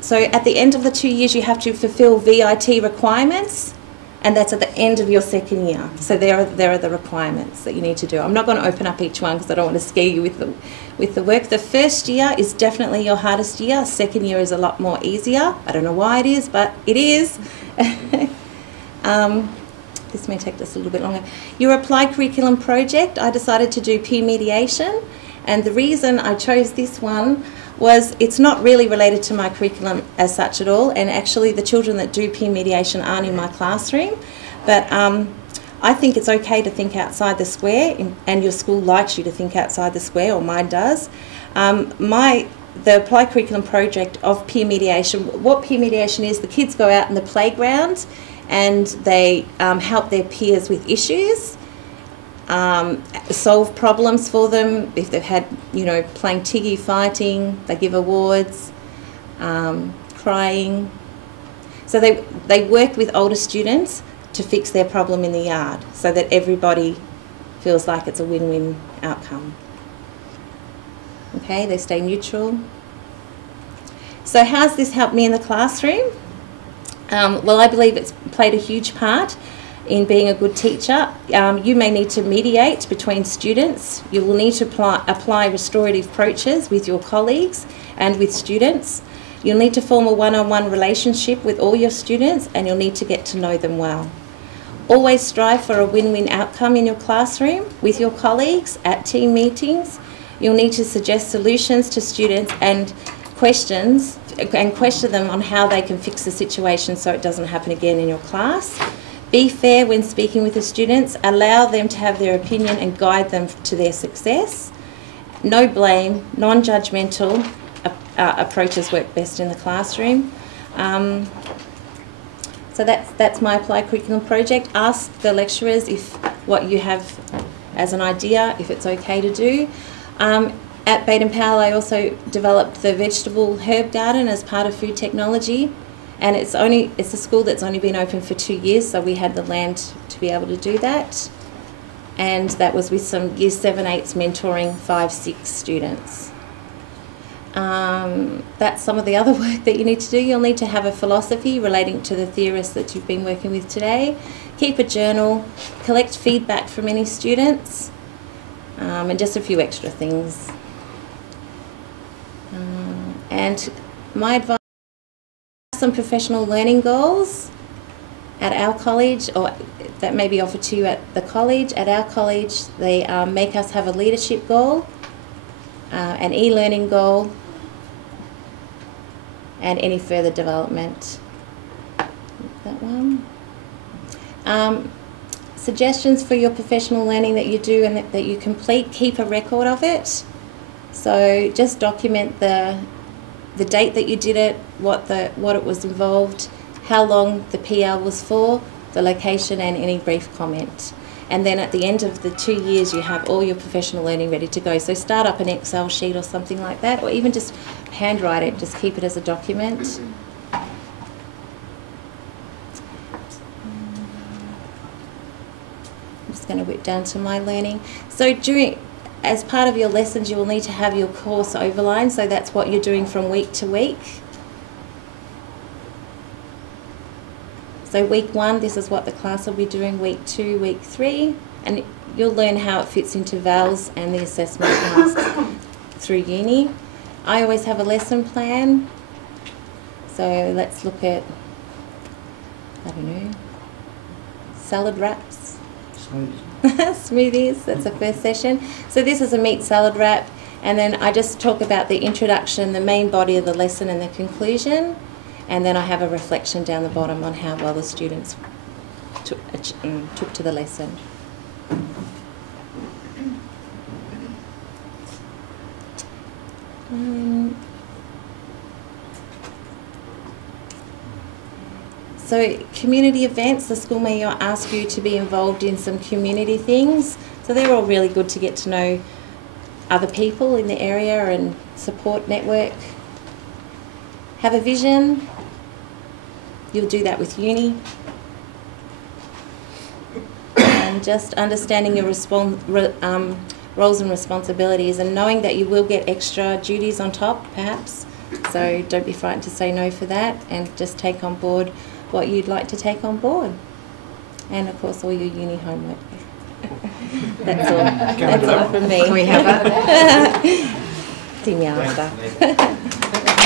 So at the end of the 2 years, you have to fulfil VIT requirements, and that's at the end of your second year. So there are the requirements that you need to do. I'm not going to open up each one because I don't want to scare you with the work. The first year is definitely your hardest year. Second year is a lot more easier. I don't know why it is, but it is. This may take just a little bit longer. Your applied curriculum project, I decided to do peer mediation, and the reason I chose this one was it's not really related to my curriculum as such at all, and actually the children that do peer mediation aren't in my classroom, but I think it's okay to think outside the square, and your school likes you to think outside the square, or mine does. The applied curriculum project of peer mediation, what peer mediation is, the kids go out in the playground and they help their peers with issues, solve problems for them. If they've had, playing tiggy, fighting, they give awards, crying. So they work with older students to fix their problem in the yard so that everybody feels like it's a win-win outcome. Okay, they stay neutral. So how's this helped me in the classroom? Well, I believe it's played a huge part in being a good teacher. You may need to mediate between students. You will need to apply restorative approaches with your colleagues and with students. You'll need to form a one-on-one relationship with all your students, and you'll need to get to know them well. Always strive for a win-win outcome in your classroom with your colleagues at team meetings. You'll need to suggest solutions to students and question them on how they can fix the situation so it doesn't happen again in your class. Be fair when speaking with the students. Allow them to have their opinion and guide them to their success. No blame, non-judgmental approaches work best in the classroom. So that's my applied curriculum project. Ask the lecturers if what you have as an idea, if it's okay to do. At Baden Powell, I also developed the vegetable herb garden as part of food technology, and it's a school that's only been open for 2 years, so we had the land to be able to do that. And that was with some Year 7, 8s mentoring 5, 6 students. That's some of the other work that you need to do. You'll need to have a philosophy relating to the theorists that you've been working with today. Keep a journal, collect feedback from any students, and just a few extra things. And my advice, some professional learning goals at our college, or that may be offered to you at the college. At our college, they make us have a leadership goal, an e-learning goal, and any further development. That one. Suggestions for your professional learning that you do and that you complete. Keep a record of it. So just document the date that you did it, what it was involved, how long the PL was for, the location, and any brief comment. And then at the end of the 2 years, you have all your professional learning ready to go. So start up an Excel sheet or something like that, or even just handwrite it, just keep it as a document. I'm just going to whip down to my learning. So as part of your lessons, you will need to have your course overline, so that's what you're doing from week to week. So week 1, this is what the class will be doing. Week 2, week 3, and you'll learn how it fits into VALS and the assessment tasks through uni. I always have a lesson plan. So let's look at, I don't know, salad wraps. Smoothies, that's the first session. So this is a meat salad wrap, and then I just talk about the introduction, the main body of the lesson, and the conclusion, and then I have a reflection down the bottom on how well the students took to the lesson. So community events, the school may ask you to be involved in some community things. So they're all really good to get to know other people in the area and support network. Have a vision. You'll do that with uni. And just understanding your roles and responsibilities, and knowing that you will get extra duties on top, perhaps. So don't be frightened to say no for that, and just take on board what you'd like to take on board. And of course all your uni homework. That's all. That's all from me. Can we have it? See me after.